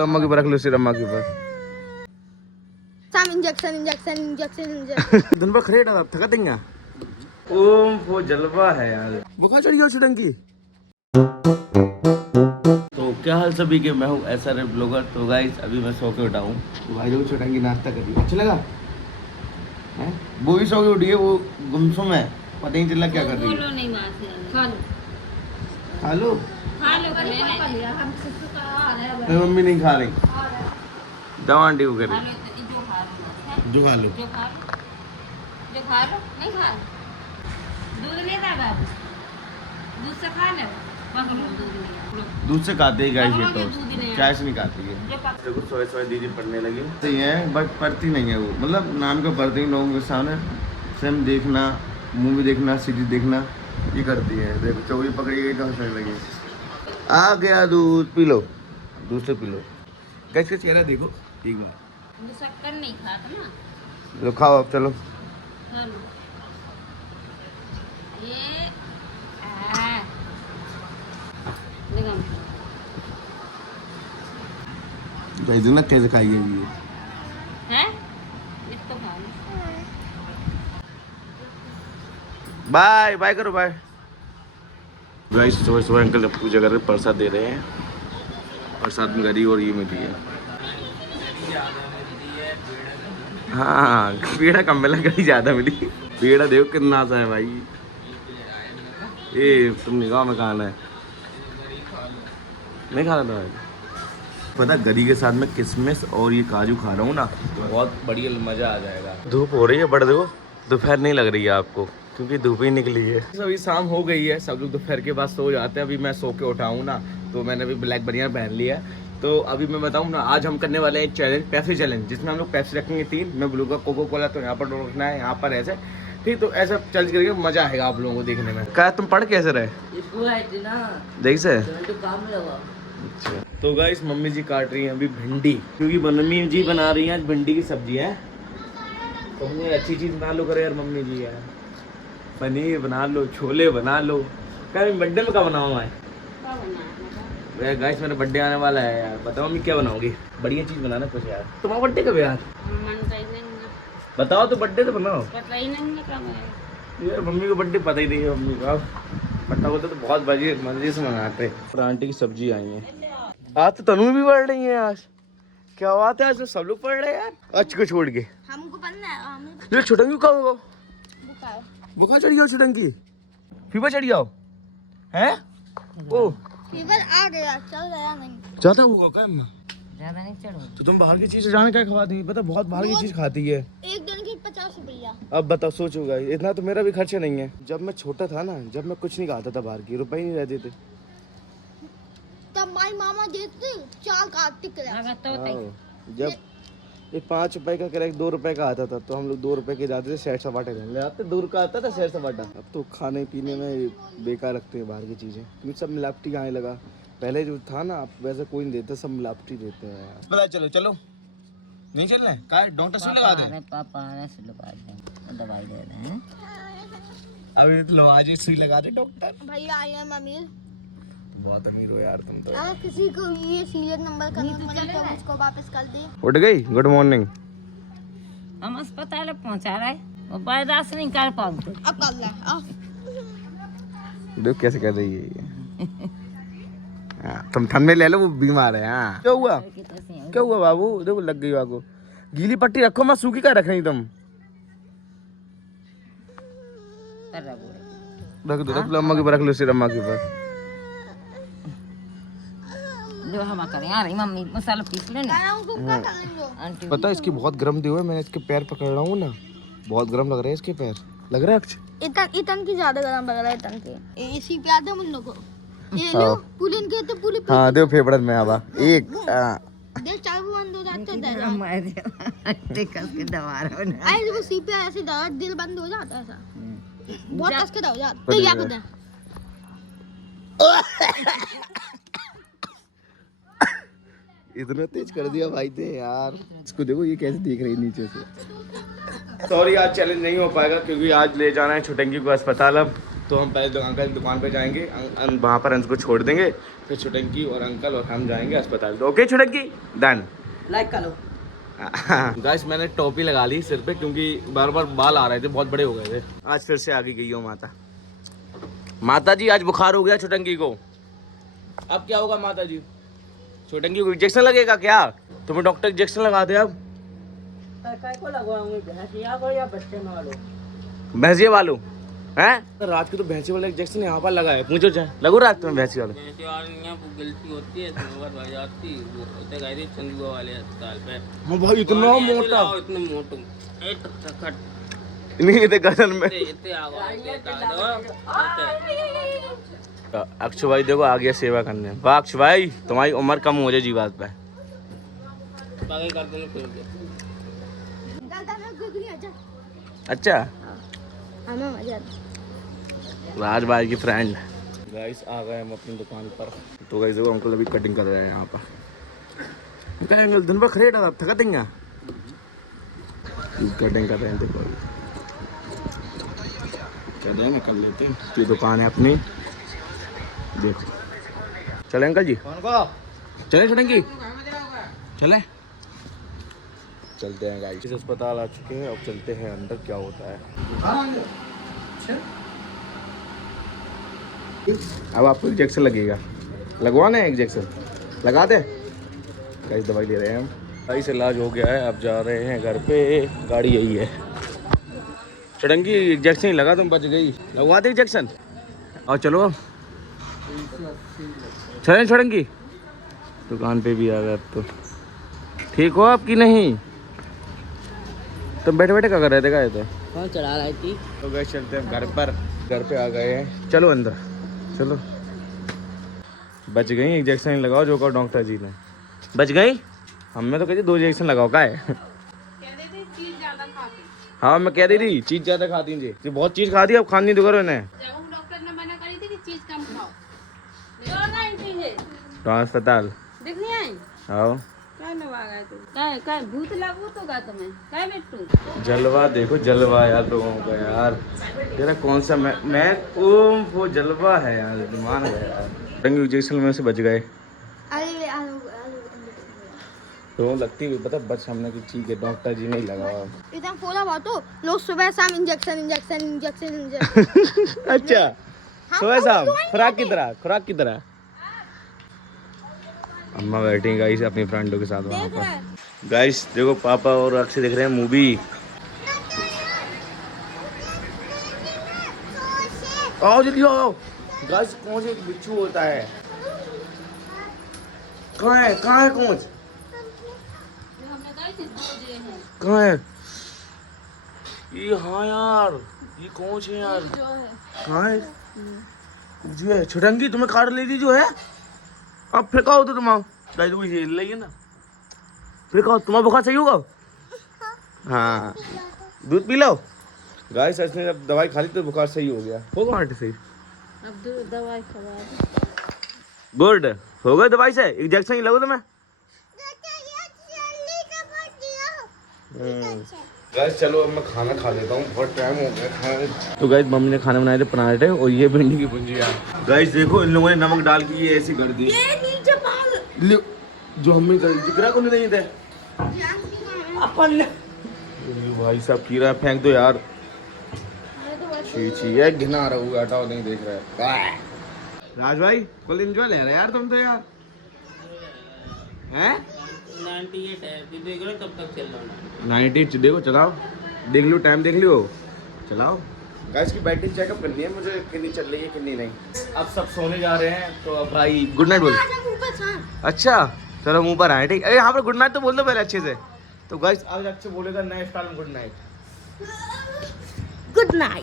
अम्मा के ऊपर रख लो, सिर अम्मा के ऊपर। इंजेक्शन इंजेक्शन इंजेक्शन इंजेक्शन दिन भर खड़े रहा, थका देंगे। ओम वो जलवा है यार। बुखार चढ़ गया छुटंकी। तो क्या हाल सभी के, मैं हूँ SRF ब्लॉगर। तो गाइस अभी मैं सो के उठा हूँ। तो भाई लोग छुटंकी नाश्ता कर रही है, अच्छा लगा है? वो भी सो के उठी है, वो गुमसुम है, पता नहीं चला क्या कर रही है। खा लो मम्मी नहीं खा रही, जाओ आंटी को करें जो खा लो नहीं खा दूध नहीं था बाबू, दूध से खा ले, दूध से खाते ही गाइस ये तो दूध नहीं चाय से नहीं खाती है। देखो सोए सोए दीदी पढ़ने लगी, सही है बट पढ़ती नहीं है वो, मतलब नाम का पढ़ती है, लोगों के सामने सेम देखना, मूवी देखना, सीरीज देखना ये करती है। देखो चौड़ी पकड़ी गई तो हंसने लगी। आ गया दूध, पी लो, दूध से पी लो। गाइस का चेहरा देखो एक बार, शक्कर नहीं खाता ना। लो खाओ अब, चलो ये गाइस ना कैसे खाइए ये है इसको खा लो। बाय बाय करो, बाय। गाइस सुबह सुबह अंकल जब पूजा कर रहे हैं, प्रसाद दे रहे हैं, प्रसाद में गरी और ये मिली है। हाँ पेड़ा कम मिला, गरी ज्यादा मिली। पेड़ा देखो कितना सा है भाई, ये तुम निगाह में खाना है, नहीं खाना था भाई। पता गरी के साथ में किशमिश और ये काजू खा रहा हूँ ना, तो बहुत बढ़िया मजा आ जाएगा। धूप हो रही है बट देखो दोपहर नहीं लग रही है आपको, क्योंकि धूप ही निकली है। अभी शाम हो गई है, सब लोग दोपहर के बाद सो जाते हैं। अभी मैं सो के उठा हूँ ना, तो मैंने अभी ब्लैक बनियान पहन लिया है। तो अभी मैं बताऊँ ना, आज हम करने वाले हैं चैलेंज, पेप्सी चैलेंज, जिसमें हम लोग पेप्सी रखेंगे 3, मैं ब्लू का कोको कोला तो यहाँ पर रखना है, यहाँ पर ऐसे ठीक। तो ऐसा चल करके मजा आएगा आप लोगों को देखने में। क्या तुम पढ़ कैसे रहे देख से? अच्छा तो गाइस मम्मी जी काट रही हैं अभी भिंडी, क्योंकि मम्मी जी बना रही हैं आज भिंडी की सब्जी है। तो मुझे अच्छी चीज बना लो करे यार मम्मी जी, यार पनीर बना लो, छोले बना लो। क्या बर्थडे में क्या बनाऊँ मैं? गाइस मेरा बर्थडे आने वाला है यार, बताओ मम्मी क्या बनाओगी? बढ़िया चीज बनाना कुछ यार। तुम्हारा बर्थडे कब है यार? बताओ तो, बर्थडे तो बनाओ। पता ही नहीं कब है यार मम्मी को बर्थडे पता ही नहीं है, मम्मी का पता होता तो बहुत मजे से मनाते। और आंटी की सब्जी आई है आज, तो तनु भी पढ़ रही है आज। क्या बात है, आज तो सब लोग पढ़ रहे हैं यार, अच्छ को छोड़ के। हमको पढ़ना है ये छुटंगी कब होगा? बुखार चढ़ गया छुटंगी, फीवर चढ़ गया है? ओ फीवर आ गया, चल रहा नहीं, ज्यादा होगा क्या? ज्यादा नहीं चढ़ो तो तुम बाहर की चीज जाने क्या खवा दी? पता बहुत बाहर की चीज खाती है। एक दिन की 50 रुपया। अब बताओ, सोचोगा इतना तो मेरा भी खर्चा नहीं है। जब मैं छोटा था ना, जब मैं कुछ नहीं खाता था बाहर की, रुपए ही नहीं रहते थे, तब माई मामा देते 4 काट के। जब ये 5 रुपए का क्रैक 2 रुपए का आता था, तो हम लोग 2 रुपए के जाते थे, सैर सपाटे ले आते, दूर का आता था सैर सपाटा। अब तो खाने पीने में बेकार रखते हैं बाहर की चीजें, क्योंकि सब मिलावटी आने लगा। पहले जो था ना, अब वैसे कोई नहीं देता, सब मिलावटी देते हैं यार। पता चलो चलो नहीं चलना है, का डॉक्टर से लगा दे। पापा ने से लगा दे, दवाई दे रहे हैं। अभी तो लो आज ही सुई लगा दे डॉक्टर। भैया आई है मम्मी, बहुत अमीर हो यार तुम तो। अगर किसी को ये सीरियल नंबर करना पड़े तो उसको वापस कर दे। उठ गई, गुड मॉर्निंग। हम अस्पताल पहुंचा रहे, वो बर्दाश्त नहीं कर पाते। अब कर ले, देख कैसे कर रही है ये। तुम थंबनेल ले लो, वो बीमार है। हाँ क्या हुआ, क्या हुआ बाबू? देखो लग गई आपको। गीली पट्टी रखो, मैं सूखी का रख रही तुम। रख दो, रख लो अम्मा के ऊपर, रख लो सिर अम्मा के ऊपर। जो हम करें यार, मम्मी मसाला पीस लेना। पता है इसकी बहुत गर्म दी हुई है, मैं इसके पैर पकड़ रहा हूँ ना, बहुत गर्म लग रहा है इसके पैर। लग रहा है अक्ष? इतन की ज्यादा गरम लग रहा है, इतन के एसी पे आते मुन्नो को ये लो पुलिन के तो पूरी। हाँ देखो फेफड़त में आवा एक देख चार बंद हो जाते हैं, कस के दबा रहा हूं। आई वो सी पे ऐसे दवा दिल बंद हो जाता है ऐसा, बहुत कस के दबा जाता। तो या पता इतना तेज कर दिया भाई ने यार। इसको देखो ये कैसे देख रही है नीचे से। सॉरी आज चैलेंज नहीं हो पाएगा, क्योंकि आज ले जाना है छुटंगी को अस्पताल। अब तो हम पहले अंकल की दुकान पे जाएंगे, वहाँ पर अंश को छोड़ देंगे, फिर छुटंकी और अंकल और हम जाएंगे अस्पताल। तो ओके छुटंकी, डन। लाइक कर लो। गाइस मैंने टोपी लगा ली सिर पे क्योंकि बार बार बाल आ रहे थे, बहुत बड़े हो गए थे। आज फिर से आ गई हो माता। माता जी आज बुखार हो गया छुटंकी को, अब क्या होगा माता जी? छुटंकी को इंजेक्शन लगेगा क्या? तुम्हें डॉक्टर इंजेक्शन लगा दे अब? काय को लगवाऊंगी, भैंसिया को या बच्चे वालों? भैंसिया वालों हैं? रात को तो भैंसी वाला इंजेक्शन यहाँ पर लगा है, पूछो चाहे लगो रात में भैंसी वाले। गलती होती है चंदुआ वाले अस्पताल पे। हाँ भाई इतना मोटा, इतने मोटू नहीं थे गर्दन में। अक्षु भाई देखो आ गया सेवा करने। वाह अक्षु भाई तुम्हारी उम्र कम हो जाए जी बात पे। अच्छा राज भाई की फ्रेंड। गाइस आ गए हम अपनी दुकान पर। तो गाइस देखो अंकल अभी कटिंग कर रहे हैं यहाँ पर। क्या अंकल दिन भर खड़े रहा, थका देंगे? कटिंग कर रहे हैं, देखो क्या देंगे कर लेते हैं। ये दुकान है अपनी, देखो। चले अंकल जी, चले छुटंकी, चले चलते हैं गाइस। इस अस्पताल आ चुके हैं, अब चलते हैं अंदर क्या होता है। अब आपको इंजेक्शन लगेगा, लगवाना है इंजेक्शन, लगा दे। गाइस दवाई ले रहे हैं हम। गाइस इलाज हो गया है, अब जा रहे हैं घर पे। गाड़ी यही है। छुटंकी इंजेक्शन ही लगा, तुम बच गई। लगवा दे इंजेक्शन और चलो चलें। छुटंकी दुकान पे भी आ गए, अब तो ठीक हो आपकी? नहीं तो बैठे बैठे क्या कर रहे थे? गए थे कौन चला रही थी? तो गए, चलते हैं घर पर। घर पे आ गए हैं, चलो अंदर चलो। बच गई, इंजेक्शन लगाओ जो कहो डॉक्टर जी ने। बच गई? हमने तो कही 2 इंजेक्शन लगाओ। का है? हाँ मैं कह रही थी चीज ज्यादा खाती जी, तो बहुत चीज खा दी, अब खानी तो करो इन्हें। डॉक्टर ने मना करी थी कि चीज कम खाओ। तो अस्पताल देखनी आई आओ। काय में भागा तू? काय भूत लागू तो गा तुम्हें? काय बेटू? जलवा देखो, जलवा यार लोगों का यार। तेरा कौन सा मैं ओम वो जलवा है यार, दिमाग है यार। रंग इंजेक्शन में से बच गए। तो लगती हुई पता बच हमने की ठीक है, डॉक्टर जी नहीं लगाया। इतना फोला बहुत हो, लोग सुबह शाम इंजेक्शन इंजेक्शन इंजेक्शन इंजेक्शन। अच्छा सुबह शाम खुराक की तरह। अम्मा बैठी गाइस अपनी फ्रेंडों के साथ वहाँ पर। गाइस देखो पापा और अक्षय देख रहे हैं मूवी। आओ जल्दी आओ गाइस। कोंच एक बिच्छू होता है। कहाँ है कोंच? कहाँ है ये? हाँ यार ये कोंच है यार। कहाँ है जो है? छुटंकी तुम्हें काट ली थी जो है, अब फिर कहो तो तुम आओ। गाइस वो हिल रही है ना, फिर कहो तुम्हारा बुखार सही होगा। हाँ दूध पी लो। गाइस ऐसे जब दवाई खा ली तो बुखार सही हो गया। होगा आंटी सही? अब दवाई खवा गुड हो गए दवाई से। इंजेक्शन ही लगो तुम्हें। गाइस चलो अब मैं खाना खा लेता हूँ, बहुत टाइम हो गया खाने। तो गाइस मम्मी ने खाने बनाए थे पराठे और ये भिंडी की भुजिया। गाइस देखो इन लोगों ने नमक डाल के ये ऐसी कर दी। जो हमें जिक्र को नहीं थे अपन। भाई साहब कीड़ा फेंक दो यार। छी ये घिना रहा हूँ, हटाओ नहीं देख रहा है। राज भाई फुल एंजॉय ले रहे यार तुम तो यार। हैं 98 है, देख लो कब तक चल रहा है। 98 देखो चलाओ, देख लो टाइम देख लियो, चलाओ। गाइस की बैटरी चेकअप करनी है मुझे, कितनी चल रही है कितनी नहीं। अब सब सोने जा रहे हैं तो अब भाई गुड नाइट बोल। अच्छा चलो मुंह पर आए, ठीक। अरे यहाँ पर गुड नाइट तो बोल दो पहले अच्छे से। तो गाइस आज अच्छे बोलेगा नए स्टाइल में गुड नाइट। Good night.